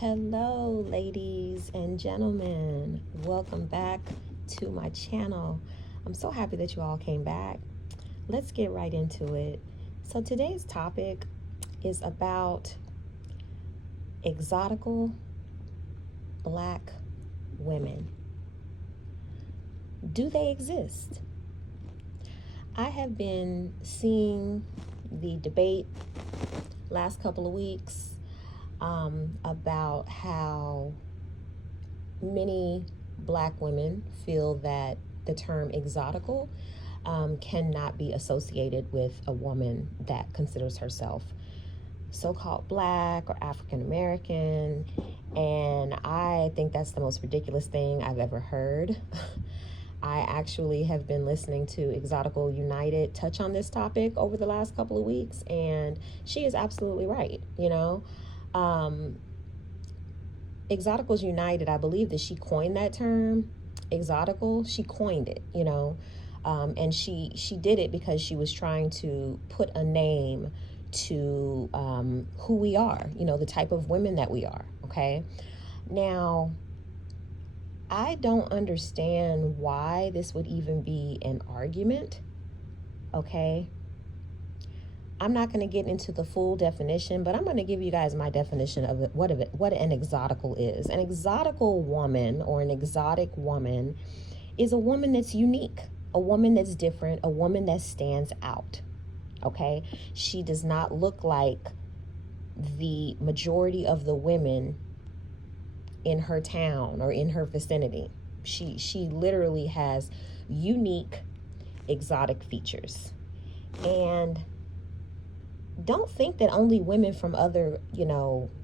Hello, ladies and gentlemen. Welcome back to my channel. I'm so happy that you all came back. Let's get right into it. So today's topic is about exotical black women. Do they exist? I have been seeing the debate last couple of weeks about how many black women feel that the term exotical cannot be associated with a woman that considers herself so-called black or African American, and I think that's the most ridiculous thing I've ever heard. I actually have been listening to Exotical United touch on this topic over the last couple of weeks, and she is absolutely right. Exoticals United, I believe that she coined that term, exotical. She coined it, and she did it because she was trying to put a name to who we are, the type of women that we are. Okay, now I don't understand why this would even be an argument. Okay, I'm not going to get into the full definition, but I'm going to give you guys my definition of it, what an exotical is. An exotical woman, or an exotic woman, is a woman that's unique, a woman that's different, a woman that stands out. Okay? She does not look like the majority of the women in her town or in her vicinity. She literally has unique exotic features. And don't think that only women from other,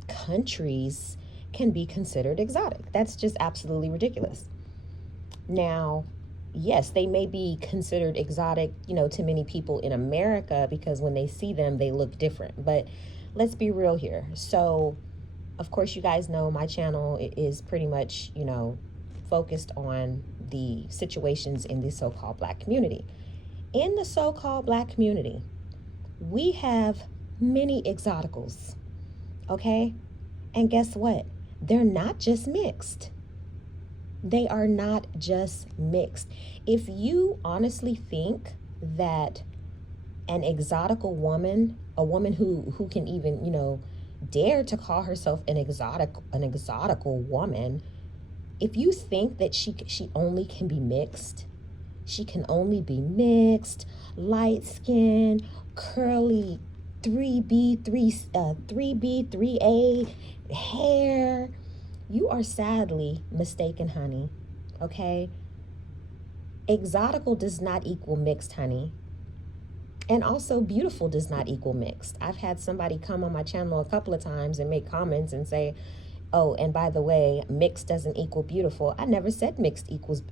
countries can be considered exotic. That's just absolutely ridiculous. Now, yes, they may be considered exotic, to many people in America because when they see them, they look different. But let's be real here. So, of course, you guys know my channel is pretty much, focused on the situations in the so-called black community. In the so-called black community, we have many exoticals, okay? And guess what? They're not just mixed. They are not just mixed. If you honestly think that an exotical woman, a woman who can even, dare to call herself an exotical woman, if you think that she only can be mixed, she can only be mixed, light skin, curly 3B, 3A hair, you are sadly mistaken, honey. Okay? Exotical does not equal mixed, honey. And also beautiful does not equal mixed. I've had somebody come on my channel a couple of times and make comments and say, oh, and by the way, mixed doesn't equal beautiful. I never said mixed equals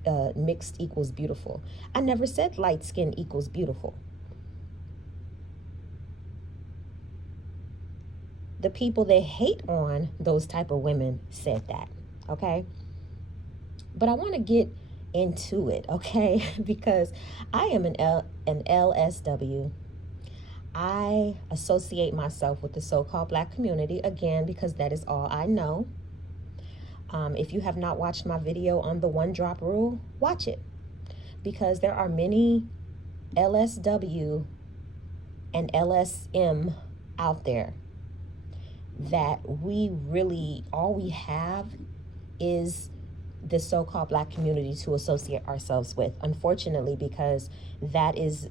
beautiful. I never said light skin equals beautiful. The people that hate on those type of women said that, okay? But I want to get into it, okay? Because I am an LSW. I associate myself with the so-called black community, again, because that is all I know. If you have not watched my video on the one drop rule, watch it. Because there are many LSW and LSM out there that all we have is the so-called black community to associate ourselves with, unfortunately, because that is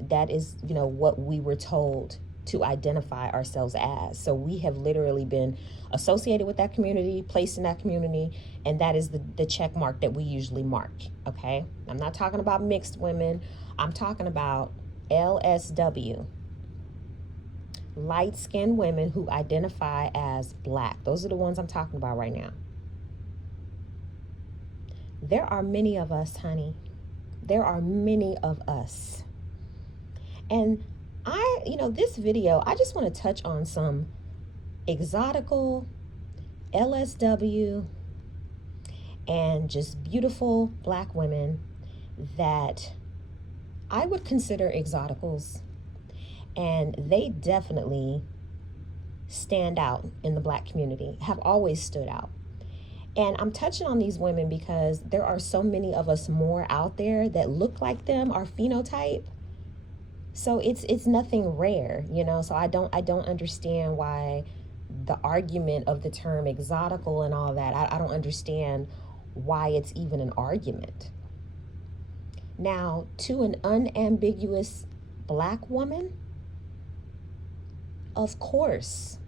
what we were told to identify ourselves as. So we have literally been associated with that community, placed in that community, and that is the check mark that we usually mark. Okay, I'm not talking about mixed women. I'm talking about LSW, light-skinned women who identify as black. Those are the ones I'm talking about right now. There are many of us, honey. There are many of us. And this video, I just want to touch on some exotical, LSW, and just beautiful black women that I would consider exoticals. And they definitely stand out in the black community, have always stood out. And I'm touching on these women because there are so many of us more out there that look like them, our phenotype. So it's nothing rare, you know. So I don't understand why the argument of the term exotical and all that. I don't understand why it's even an argument. Now, to an unambiguous black woman, of course,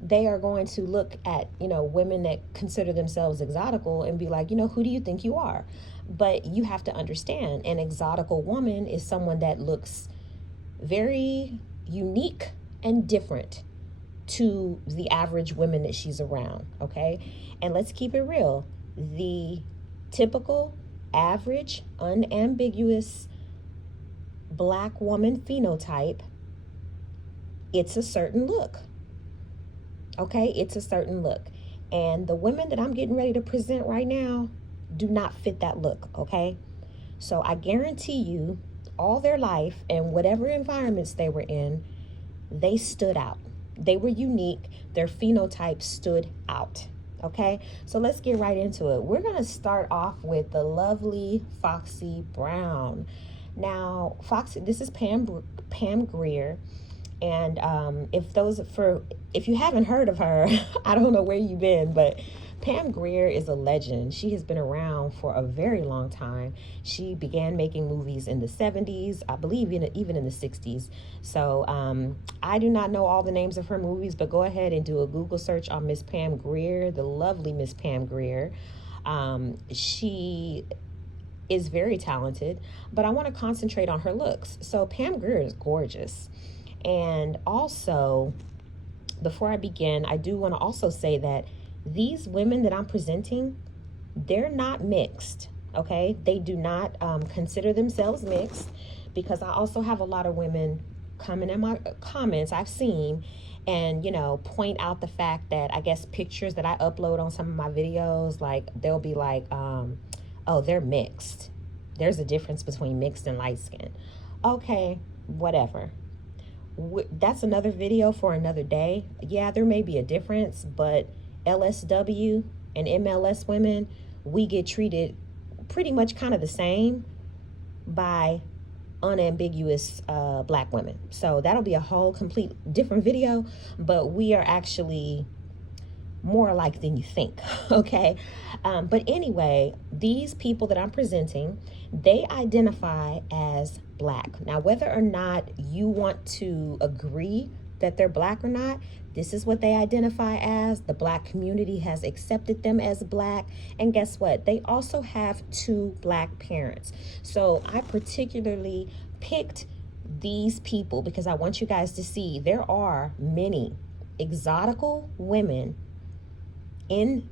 they are going to look at, you know, women that consider themselves exotical and be like, you know, who do you think you are? But you have to understand, an exotical woman is someone that looks very unique and different to the average women that she's around, okay? And let's keep it real. The typical, average, unambiguous black woman phenotype, it's a certain look. Okay, it's a certain look. And the women that I'm getting ready to present right now do not fit that look, okay? So I guarantee you, all their life and whatever environments they were in, they stood out. They were unique. Their phenotype stood out, okay? So let's get right into it. We're going to start off with the lovely Foxy Brown. Now, Foxy, this is Pam Grier. And if you haven't heard of her, I don't know where you've been, but Pam Grier is a legend. She has been around for a very long time. She began making movies in the 70s, I believe even in the 60s. So I do not know all the names of her movies, but go ahead and do a Google search on Miss Pam Grier, the lovely Miss Pam Grier. She is very talented, but I want to concentrate on her looks. So Pam Grier is gorgeous. And also, before I begin, I do want to also say that these women that I'm presenting, they're not mixed, okay? They do not consider themselves mixed, because I also have a lot of women coming in my comments I've seen and, you know, point out the fact that I guess pictures that I upload on some of my videos, like they'll be like, oh, they're mixed. There's a difference between mixed and light skin. Okay, whatever. That's another video for another day. Yeah, there may be a difference, but LSW and MLS women, we get treated pretty much kind of the same by unambiguous black women. So that'll be a whole complete different video, but we are actually more alike than you think, okay? But anyway, these people that I'm presenting, they identify as black. Now, whether or not you want to agree that they're black or not, this is what they identify as. The black community has accepted them as black. And guess what? They also have 2 black parents. So I particularly picked these people because I want you guys to see there are many exotical women in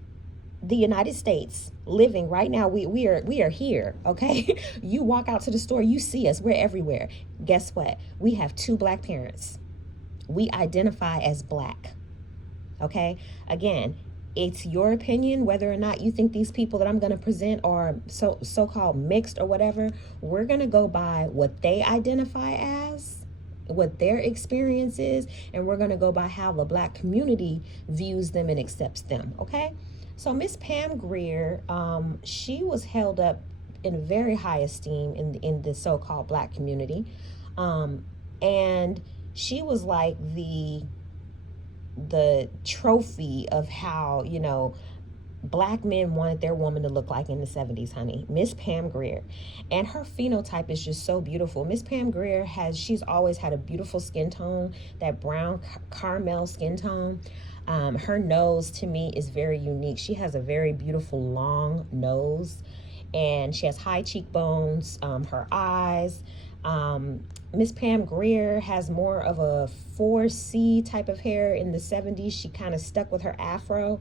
the United States living right now. We are here, okay? You walk out to the store, you see us, we're everywhere. Guess what? We have 2 black parents. We identify as black, okay? Again, it's your opinion whether or not you think these people that I'm going to present are so-called mixed or whatever. We're going to go by what they identify as, what their experience is, and we're going to go by how the black community views them and accepts them, okay? So Miss Pam Grier, she was held up in very high esteem in the so-called black community, and she was like the trophy of how, you know, black men wanted their woman to look like in the 70s, honey. Miss Pam Grier. And her phenotype is just so beautiful. Miss Pam Grier she's always had a beautiful skin tone, that brown caramel skin tone. Her nose, to me, is very unique. She has a very beautiful long nose, and she has high cheekbones, her eyes. Miss Pam Grier has more of a 4C type of hair. In the 70s, she kind of stuck with her afro.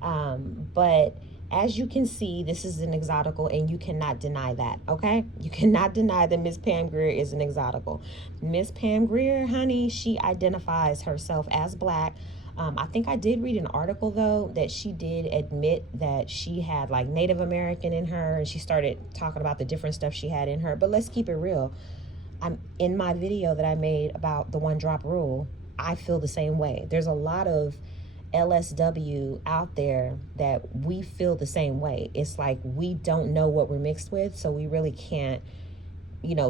But as you can see, this is an exotical, and you cannot deny that, okay? You cannot deny that Miss Pam Grier is an exotical. Miss Pam Grier, honey, she identifies herself as black. I think I did read an article, though, that she did admit that she had, like, Native American in her, and she started talking about the different stuff she had in her. But let's keep it real. In my video that I made about the 1-drop rule, I feel the same way. There's a lot of LSW out there that we feel the same way. It's like we don't know what we're mixed with, so we really can't,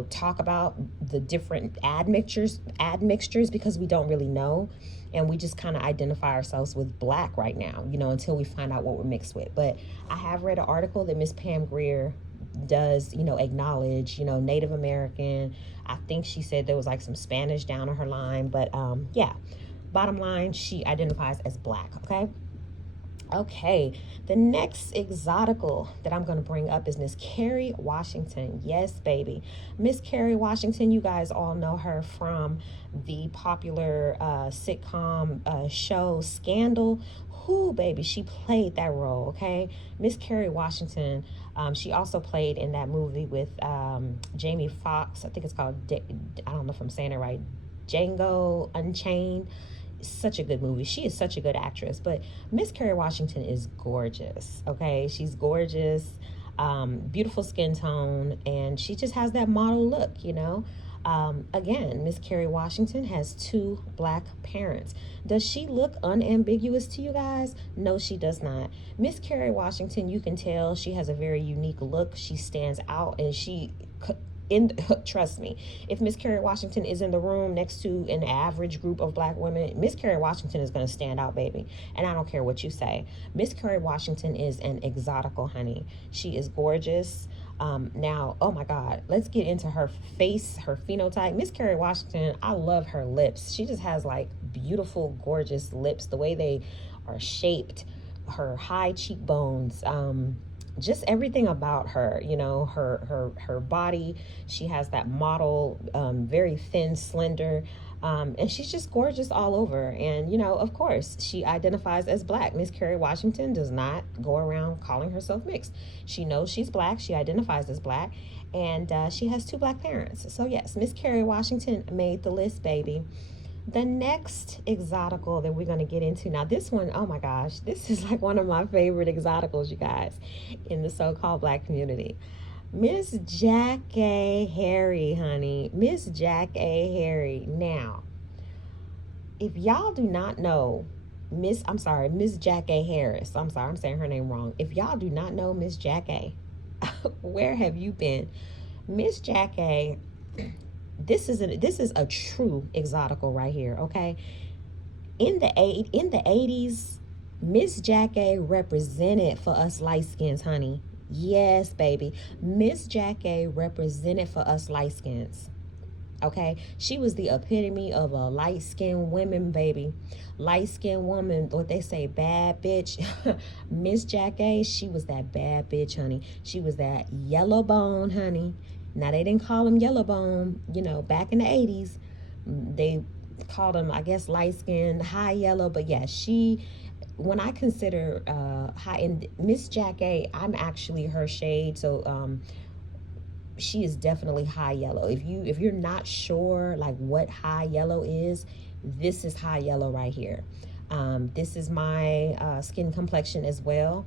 talk about the different admixtures because we don't really know, and we just kind of identify ourselves with black right now, until we find out what we're mixed with. But I have read an article that Miss Pam Grier does, acknowledge, Native American. I think she said there was like some Spanish down on her line, but yeah, bottom line, she identifies as black. Okay, the next exotical that I'm going to bring up is Miss Carrie Washington. Yes, baby. Miss Carrie Washington, you guys all know her from the popular sitcom show Scandal. Who, baby, she played that role, okay? Miss Carrie Washington, she also played in that movie with Jamie Foxx. I think it's called, I don't know if I'm saying it right, Django Unchained. Such a good movie. She is such a good actress. But Miss Carrie Washington is gorgeous. Okay, she's gorgeous, beautiful skin tone, and she just has that model look. Again, Miss Carrie Washington has two black parents. Does she look unambiguous to you guys? No, she does not. Miss Carrie Washington, you can tell she has a very unique look. She stands out, and trust me, if Miss Carrie Washington is in the room next to an average group of black women, Miss Carrie Washington is going to stand out, baby. And I don't care what you say. Miss Carrie Washington is an exotical, honey. She is gorgeous. Now, oh my God, let's get into her face, her phenotype. Miss Carrie Washington, I love her lips. She just has like beautiful, gorgeous lips, the way they are shaped, her high cheekbones, just everything about her, her body. She has that model, very thin, slender, and she's just gorgeous all over. And of course, she identifies as black. Miss Carrie Washington does not go around calling herself mixed. She knows she's black. She identifies as black, and she has two black parents. So yes, Miss Carrie Washington made the list, baby. The next exotical that we're going to get into now, this one, oh my gosh, this is like one of my favorite exoticals, you guys, in the so-called black community. Miss Jacka Harry, honey. Miss Jacka Harry. Now, if y'all do not know Miss Jacka Harris. I'm sorry, I'm saying her name wrong. If y'all do not know Miss Jacka, where have you been? Miss Jacka, this is a true exotical right here, okay? In the 80s, Miss Jacka represented for us light skins, honey. Yes, baby. Miss Jacka represented for us light skins. Okay, she was the epitome of a light-skinned woman, baby. Light-skinned woman, what they say, bad bitch. Miss Jacka, she was that bad bitch, honey. She was that yellow bone, honey. Now, they didn't call them yellow bone, back in the 80s. They called them, I guess, light-skinned, high yellow. But yeah, when I consider high, and Miss Jacka, I'm actually her shade. So, she is definitely high yellow. If you're not sure like what high yellow is, this is high yellow right here. This is my skin complexion as well.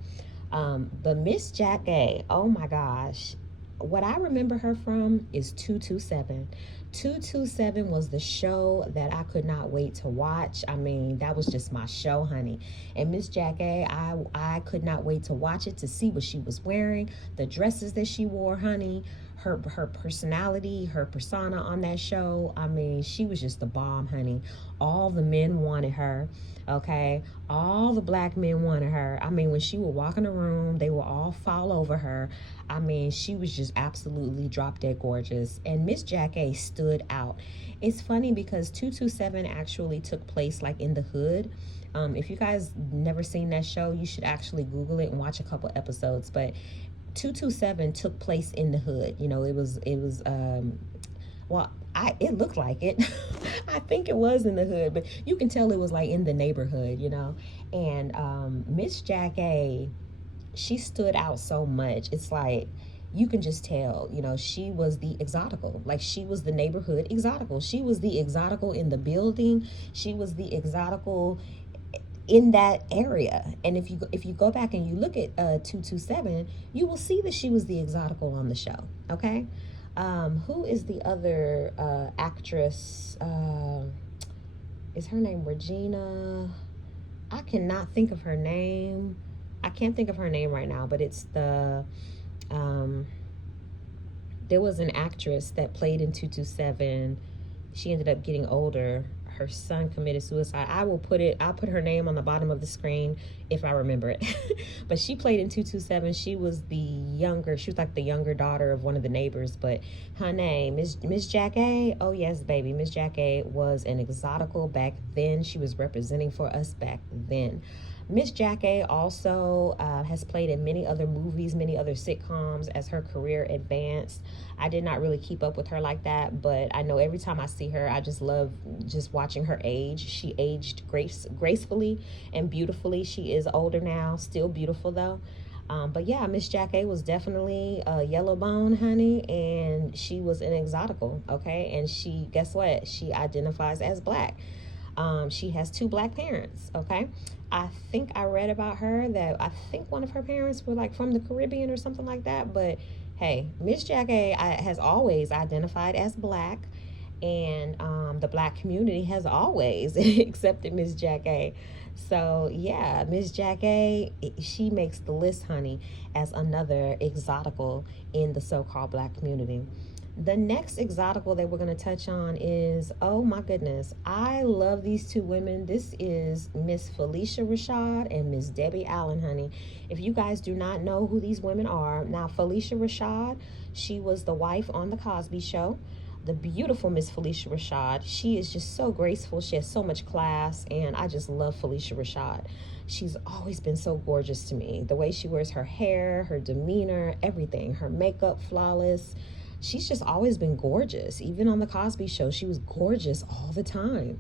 But Miss Jacka, oh my gosh, what I remember her from is 227. 227 was the show that I could not wait to watch. I mean, that was just my show, honey. And Miss Jacka, I could not wait to watch it, to see what she was wearing, the dresses that she wore, honey. Her personality, her persona on that show, I mean, she was just the bomb, honey. All the men wanted her, okay? All the black men wanted her. I mean, when she would walk in the room, they would all fall over her. I mean, she was just absolutely drop dead gorgeous. And Miss Jacka stood out. It's funny because 227 actually took place like in the hood. If you guys never seen that show, you should actually Google it and watch a couple episodes. But 227 took place in the hood. It looked like it. I think it was in the hood, but you can tell it was like in the neighborhood, And Miss Jacka, she stood out so much. It's like you can just tell, she was the exotical. Like, she was the neighborhood exotical. She was the exotical in the building. She was the exotical in that area. And if you go back and you look at 227, you will see that she was the exotical on the show. Okay, who is the other actress? Is her name Regina? I cannot think of her name. I can't think of her name right now, but it's the um, there was an actress that played in 227. She ended up getting older. Her son committed suicide. I'll put her name on the bottom of the screen if I remember it. But she played in 227. She was like the younger daughter of one of the neighbors. But her name, Miss Jacka. Oh yes, baby. Miss Jacka was an exotical back then. She was representing for us back then. Miss Jacka also has played in many other movies, many other sitcoms as her career advanced. I did not really keep up with her like that, but I know every time I see her, I just love just watching her age. She aged gracefully and beautifully. She is older now, still beautiful though. But yeah, Miss Jacka was definitely a yellow bone, honey, and she was an exotical, okay? And guess what? She identifies as black. She has two black parents, okay? I think I read about her that I think one of her parents were like from the Caribbean or something like that. But hey, Miss Jacka has always identified as black, and the black community has always accepted Miss Jacka. So yeah, Miss Jacka, she makes the list, honey, as another exotical in the so-called black community. The next exotical that we're going to touch on is, oh my goodness, I love these two women. This is Miss Felicia Rashad and Miss Debbie Allen, honey. If you guys do not know who these women are, now Felicia Rashad, she was the wife on The Cosby Show. The beautiful Miss Felicia Rashad. She is just so graceful. She has so much class, and I just love Felicia Rashad. She's always been so gorgeous to me. The way she wears her hair, her demeanor, everything, her makeup, flawless. She's just always been gorgeous. Even on The Cosby Show, she was gorgeous all the time.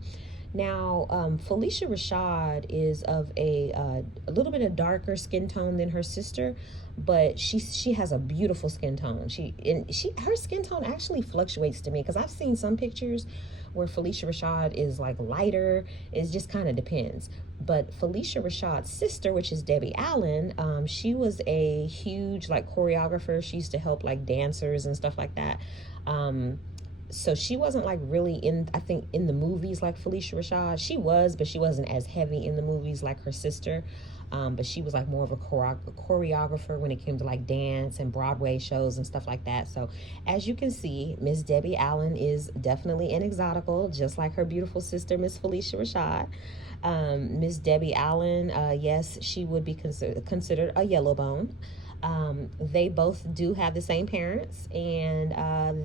Now, Felicia Rashad is of a little bit of darker skin tone than her sister, but she has a beautiful skin tone. Her skin tone actually fluctuates to me because I've seen some pictures where Felicia Rashad is like lighter. It just kind of depends. But Felicia Rashad's sister, which is Debbie Allen, she was a huge like choreographer. She used to help like dancers and stuff like that. So she wasn't like really I think in the movies like Felicia Rashad. She was, but she wasn't as heavy in the movies like her sister. But she was like more of a choreographer when it came to like dance and Broadway shows and stuff like that. So as you can see, Miss Debbie Allen is definitely an exotical, just like her beautiful sister, Miss Felicia Rashad. Miss Debbie Allen, yes, she would be considered a yellow bone. They both do have the same parents, and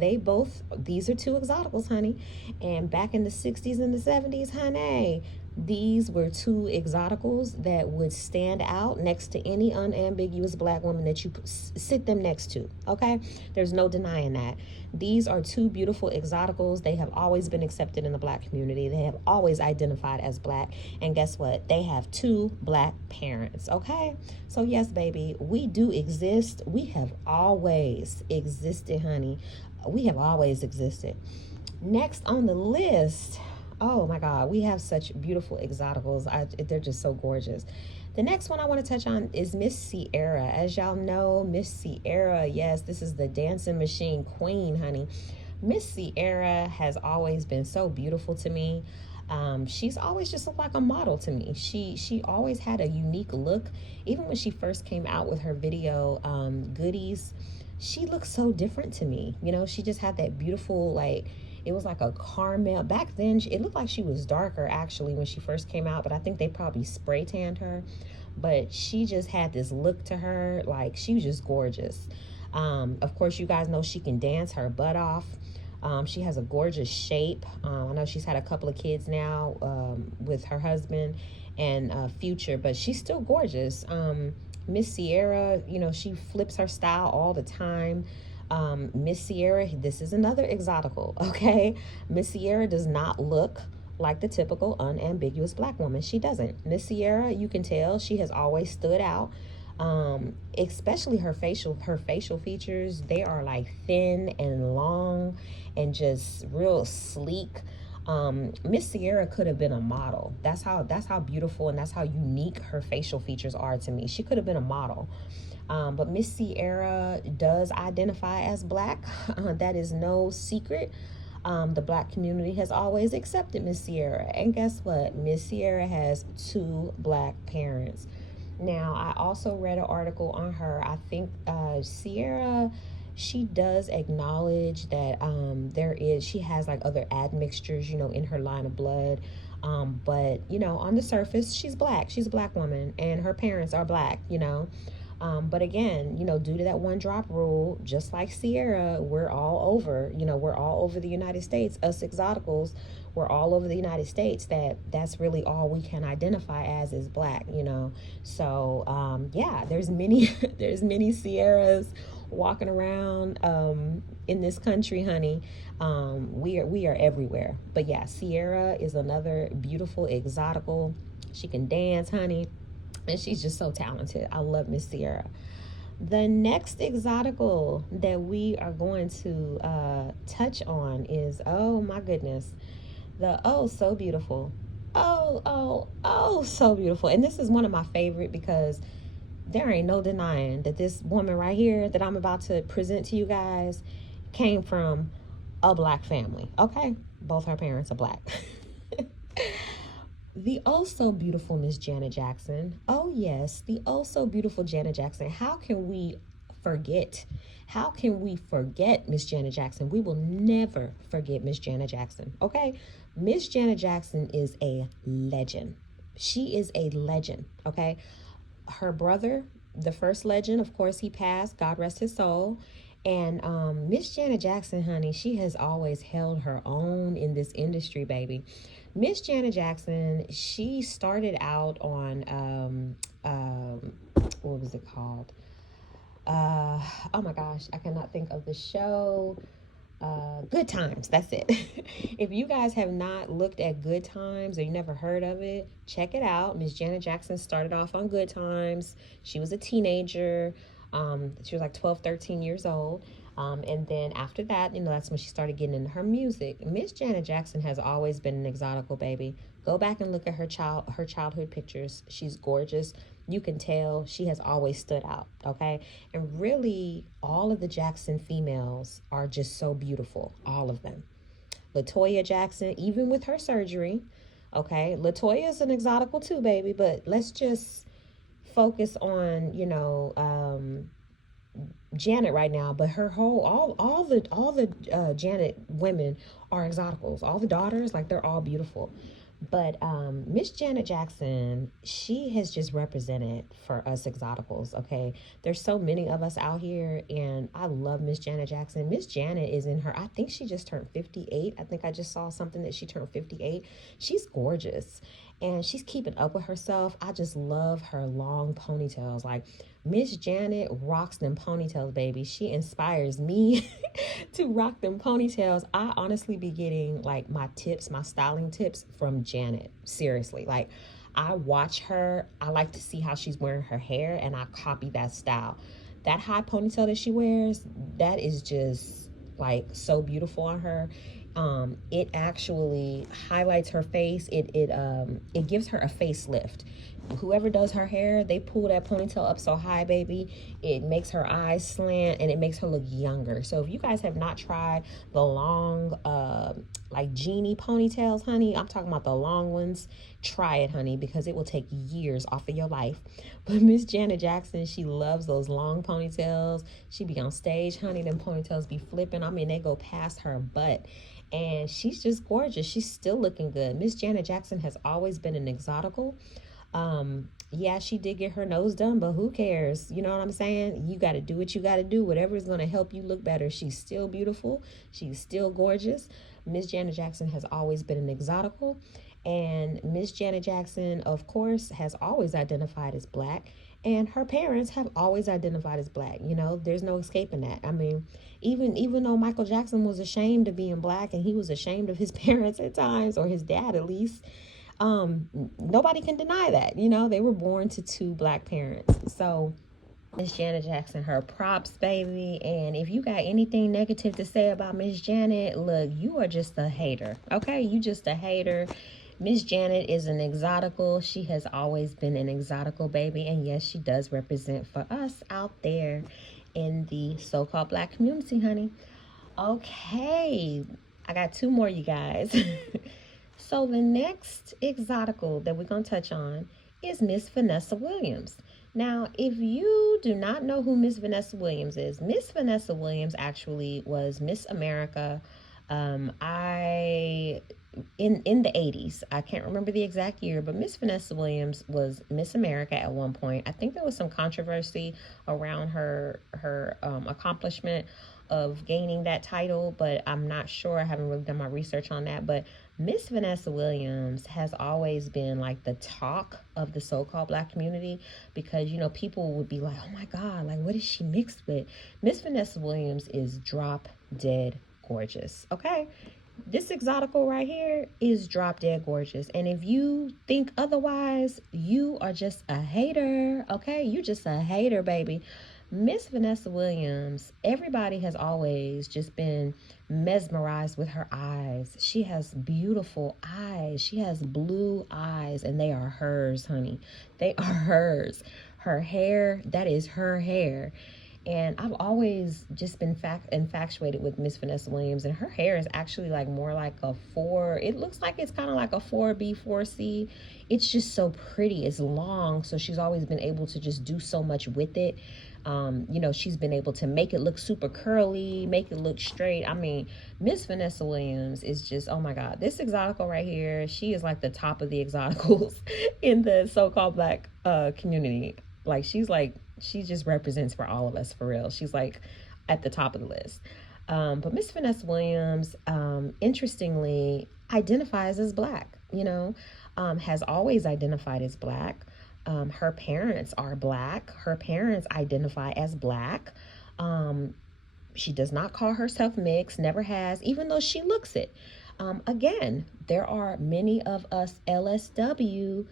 these are two exoticals, honey. And back in the 60s and the 70s, honey, these were two exoticals that would stand out next to any unambiguous black woman that you sit them next to, okay? There's no denying that. These are two beautiful exoticals. They have always been accepted in the black community. They have always identified as black. And guess what? They have two black parents, okay? So yes, baby, we do exist. We have always existed, honey. We have always existed. Next on the list, oh my God, we have such beautiful exoticals. They're just so gorgeous. The next one I want to touch on is Miss Sierra. As y'all know, Miss Sierra, yes, this is the dancing machine queen, honey. Miss Sierra has always been so beautiful to me. She's always just looked like a model to me. She always had a unique look. Even when she first came out with her video, Goodies, she looked so different to me. You know, she just had that beautiful, like, it was like a caramel. Back then, it looked like she was darker, actually, when she first came out, but I think they probably spray tanned her. But she just had this look to her, like, she was just gorgeous. Of course, you guys know she can dance her butt off. She has a gorgeous shape. I know she's had a couple of kids now with her husband and Future, but she's still gorgeous. Miss Sierra, you know, she flips her style all the time. Miss Sierra, this is another exotical, okay? Miss Sierra does not look like the typical unambiguous black woman. She doesn't. Miss Sierra, you can tell she has always stood out. Especially her facial features. They are like thin and long and just real sleek. Miss Sierra could have been a model. That's how beautiful and that's how unique her facial features are to me. She could have been a model. But Miss Sierra does identify as black. That is no secret. The black community has always accepted Miss Sierra. And guess what? Miss Sierra has two black parents. Now, I also read an article on her. I think Sierra, she does acknowledge that she has like other admixtures, in her line of blood. But, on the surface, she's black. She's a black woman, and her parents are black. But again, due to that one drop rule, just like Sierra, we're all over, we're all over the United States. Us Exoticals, we're all over the United States. That's really all we can identify as is black. So, yeah, there's many, there's many Sierras walking around, in this country, honey. We are everywhere. But yeah, Sierra is another beautiful Exotical. She can dance, honey. And she's just so talented. I love Miss Sierra. The next Exotical that we are going to touch on is, oh my goodness, the oh so beautiful. Oh, so beautiful. And this is one of my favorite because there ain't no denying that this woman right here that I'm about to present to you guys came from a black family. Okay? Both her parents are black. The also beautiful Miss Janet Jackson. Oh yes, the also beautiful Janet Jackson. How can we forget? How can we forget Miss Janet Jackson? We will never forget Miss Janet Jackson. Okay? Miss Janet Jackson is a legend. She is a legend. Okay? Her brother, the first legend, of course, he passed. God rest his soul. And Miss Janet Jackson, honey, she has always held her own in this industry, baby. Miss Janet Jackson, she started out on what was it called? Oh my gosh, I cannot think of the show. Good Times, that's it. If you guys have not looked at Good Times or you never heard of it, check it out. Miss Janet Jackson started off on Good Times. She was a teenager. She was like 12, 13 years old. And then after that, that's when she started getting into her music. Miss Janet Jackson has always been an Exotical, baby. Go back and look at her childhood pictures. She's gorgeous. You can tell she has always stood out, okay? And really, all of the Jackson females are just so beautiful, all of them. Latoya Jackson, even with her surgery, okay? Latoya is an Exotical too, baby, but let's just focus on, Janet right now, but her whole all the Janet women are Exoticals. All the daughters, like they're all beautiful. But Miss Janet Jackson, she has just represented for us Exoticals, okay? There's so many of us out here, and I love Miss Janet Jackson. Miss Janet is in her, I think she just turned 58. I think I just saw something that she turned 58. She's gorgeous, and she's keeping up with herself. I just love her long ponytails. Like, Miss Janet rocks them ponytails, baby. She inspires me to rock them ponytails. I honestly be getting like my styling tips from Janet. Seriously. Like, I watch her. I like to see how she's wearing her hair, and I copy that style. That high ponytail that she wears, that is just like so beautiful on her. It actually highlights her face. It gives her a facelift. Whoever does her hair, they pull that ponytail up so high, baby. It makes her eyes slant, and it makes her look younger. So if you guys have not tried the long, like genie ponytails, honey, I'm talking about the long ones, try it, honey, because it will take years off of your life. But Miss Janet Jackson, she loves those long ponytails. She be on stage, honey, them ponytails be flipping. I mean, they go past her butt. And she's just gorgeous. She's still looking good. Miss Janet Jackson has always been an Exotical. Yeah, she did get her nose done, but who cares? You know what I'm saying? You got to do what you got to do. Whatever is going to help you look better. She's still beautiful. She's still gorgeous. Miss Janet Jackson has always been an Exotical. And Miss Janet Jackson, of course, has always identified as black. And her parents have always identified as black. There's no escaping that. I mean, even though Michael Jackson was ashamed of being black, and he was ashamed of his parents at times, or his dad at least, nobody can deny that. They were born to two black parents. So Miss Janet Jackson, her props, baby. And if you got anything negative to say about Miss Janet, look, you are just a hater. Okay, you just a hater. Miss Janet is an Exotical. She has always been an Exotical, baby. And yes, she does represent for us out there in the so-called black community, honey. Okay, I got two more, you guys. So the next exotical that we're going to touch on is Miss Vanessa Williams. Now, if you do not know who Miss Vanessa Williams is, Miss Vanessa Williams actually was Miss America. I in the 80s. I can't remember the exact year, but Miss Vanessa Williams was Miss America at one point. I think there was some controversy around her accomplishment of gaining that title, but I'm not sure. I haven't really done my research on that. But Miss Vanessa Williams has always been like the talk of the so-called black community, because people would be like, oh my God, like what is she mixed with? Miss Vanessa Williams is drop dead gorgeous. Okay, this exotical right here is drop dead gorgeous. And if you think otherwise, you are just a hater. Okay, you just a hater, baby. Miss Vanessa Williams, everybody has always just been mesmerized with her eyes. She has beautiful eyes. She has blue eyes, and they are hers, honey. They are hers. Her hair, that is her hair. And I've always just been infatuated with Miss Vanessa Williams, and her hair is actually like more like a 4. It looks like it's kind of like a 4B, 4C. It's just so pretty. It's long, so she's always been able to just do so much with it. She's been able to make it look super curly, make it look straight. I mean, Miss Vanessa Williams is just, oh my God. This exotical right here, she is like the top of the exoticals in the so-called black community. She just represents for all of us, for real. She's like at the top of the list. But Miss Vanessa Williams, interestingly, identifies as black, has always identified as black. Her parents are black. Her parents identify as black. She does not call herself mixed, never has, even though she looks it. Again, there are many of us LSW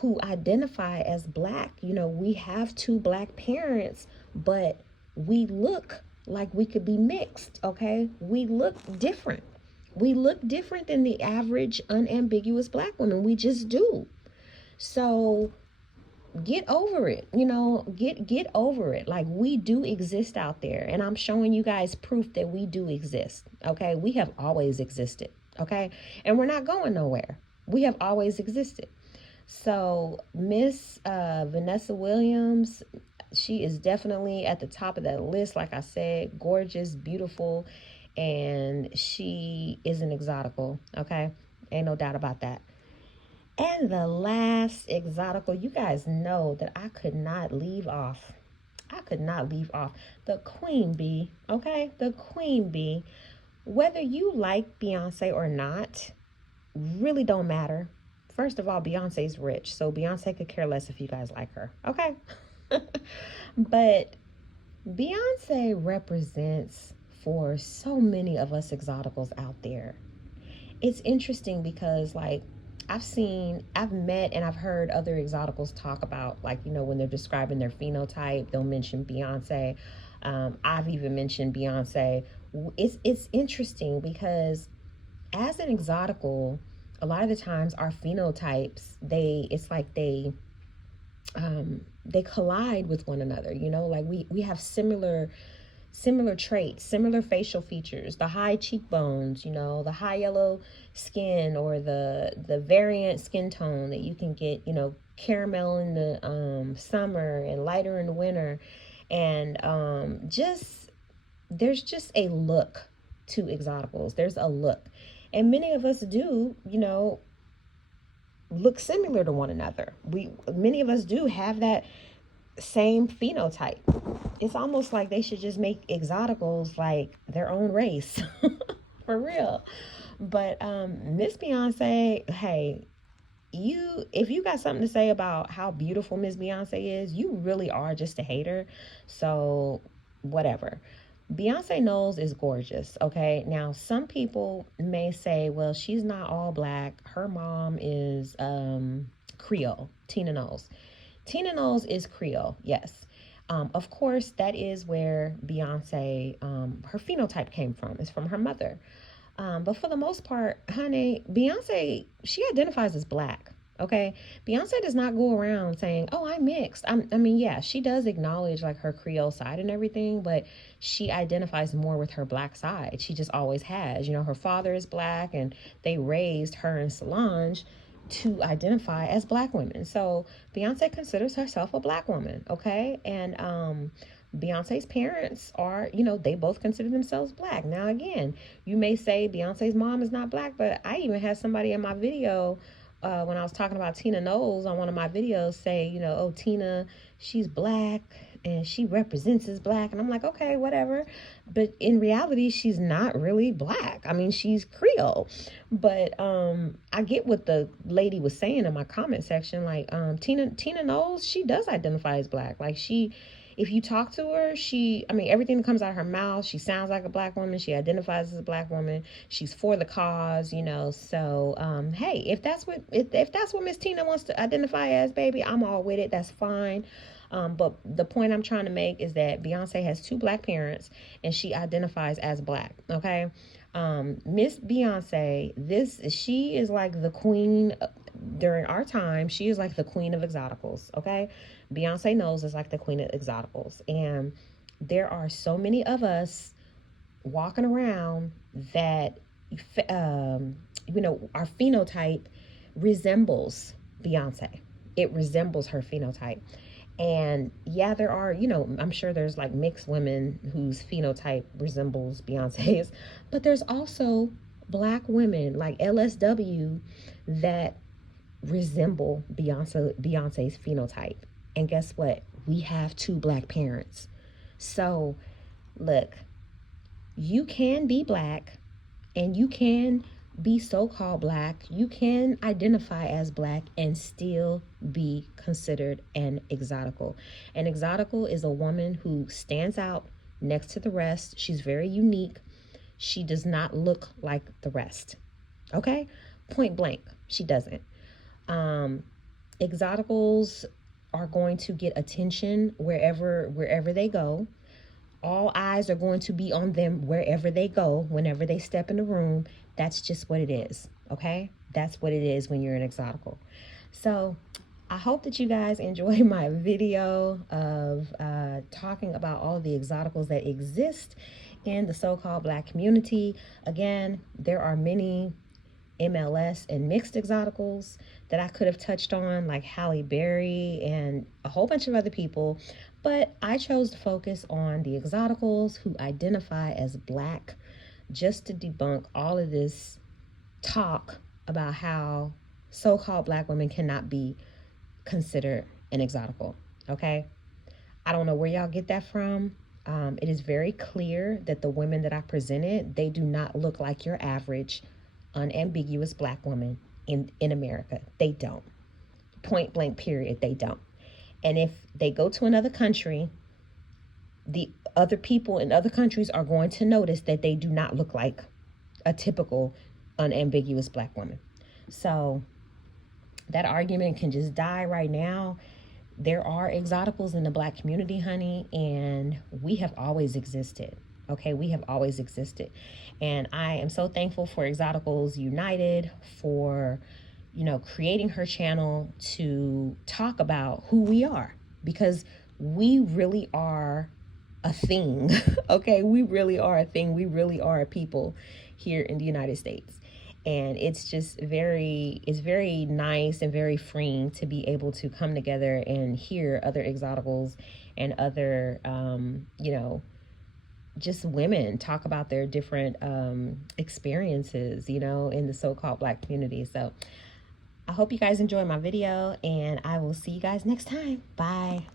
who identify as black. We have 2 black parents, but we look like we could be mixed, okay? We look different. We look different than the average unambiguous black woman. We just do. So get over it, get over it. Like, we do exist out there, and I'm showing you guys proof that we do exist, okay? We have always existed, okay? And we're not going nowhere. We have always existed. So Miss Vanessa Williams, she is definitely at the top of that list. Like I said, gorgeous, beautiful, and she is an exotical, okay? Ain't no doubt about that. And the last exotical, you guys know that I could not leave off. The queen bee, okay? The queen bee. Whether you like Beyonce or not, really don't matter. First of all, Beyonce's rich, so Beyonce could care less if you guys like her, okay? But Beyonce represents for so many of us exoticals out there. It's interesting because, like, I've met and I've heard other exoticals talk about, like, when they're describing their phenotype, they'll mention Beyonce. I've even mentioned Beyonce. It's interesting because as an exotical, a lot of the times our phenotypes, they collide with one another, like we have similar traits, similar facial features, the high cheekbones, the high yellow skin, or the variant skin tone that you can get, caramel in the summer and lighter in the winter. And there's just a look to exoticals. There's a look. And many of us do, look similar to one another. Many of us do have that same phenotype. It's almost like they should just make exoticals like their own race. For real. But Miss Beyonce, hey, if you got something to say about how beautiful Miss Beyonce is, you really are just a hater. So whatever. Beyonce Knowles is gorgeous, okay? Now, some people may say, well, she's not all black. Her mom is Creole, Tina Knowles. Tina Knowles is Creole, yes. Of course, that is where Beyonce, her phenotype came from. It's from her mother. But for the most part, honey, Beyonce, she identifies as black. Okay, Beyonce does not go around saying, "Oh, I'm mixed." I mean, yeah, she does acknowledge like her Creole side and everything, but she identifies more with her black side. She just always has. You know, her father is black, and they raised her and Solange to identify as black women. So Beyonce considers herself a black woman. Okay, and Beyonce's parents are, you know, they both consider themselves black. Now, again, you may say Beyonce's mom is not black, but I even had somebody in my video when I was talking about Tina Knowles on one of my videos say, you know, oh, Tina, she's black and she represents as black. And I'm like, okay, whatever. But in reality, she's not really black. I mean, she's Creole. But I get what the lady was saying in my comment section. Like, Tina Knowles, she does identify as black. Like, if you talk to her, I mean, everything that comes out of her mouth, she sounds like a black woman. She identifies as a black woman. She's for the cause, you know. So, hey, if that's what Miss Tina wants to identify as, baby, I'm all with it. That's fine. But the point I'm trying to make is that Beyonce has two black parents, and she identifies as black. Okay, Miss Beyonce, she is like the queen during our time. She is like the queen of exoticals. Okay, Beyonce knows is like the queen of exoticals, and there are so many of us walking around that you know, our phenotype resembles Beyonce. It resembles her phenotype. And yeah, there are, you know, I'm sure there's like mixed women whose phenotype resembles Beyonce's, but there's also black women like LSW that resemble Beyonce's phenotype. And guess what? We have two black parents. So, look, you can be black and you can be so-called black. You can identify as black and still be considered an exotical. An exotical is a woman who stands out next to the rest. She's very unique. She does not look like the rest. Okay? Point blank, she doesn't. Exoticals are going to get attention wherever they go. All eyes are going to be on them wherever they go, whenever they step in the room. That's just what it is, okay? That's what it is when you're an exotical. So I hope that you guys enjoy my video of talking about all the exoticals that exist in the so-called black community. Again, there are many MLS and mixed exoticals that I could have touched on, like Halle Berry and a whole bunch of other people, but I chose to focus on the exoticals who identify as black, just to debunk all of this talk about how so-called black women cannot be considered an exotical. Okay, I don't know where y'all get that from. It is very clear that the women that I presented, they do not look like your average unambiguous black woman in America. They don't. Point blank period, they don't. And if they go to another country, the other people in other countries are going to notice that they do not look like a typical unambiguous black woman. So that argument can just die right now. There are exoticals in the black community, honey, and we have always existed. Okay, we have always existed. And I am so thankful for Exoticals United for, you know, creating her channel to talk about who we are, because we really are a thing. Okay, we really are a thing. We really are a people here in the United States. And it's just it's very nice and very freeing to be able to come together and hear other exoticals and other, you know, just women talk about their different experiences, you know, in the so-called black community. So I hope you guys enjoy my video, and I will see you guys next time. Bye.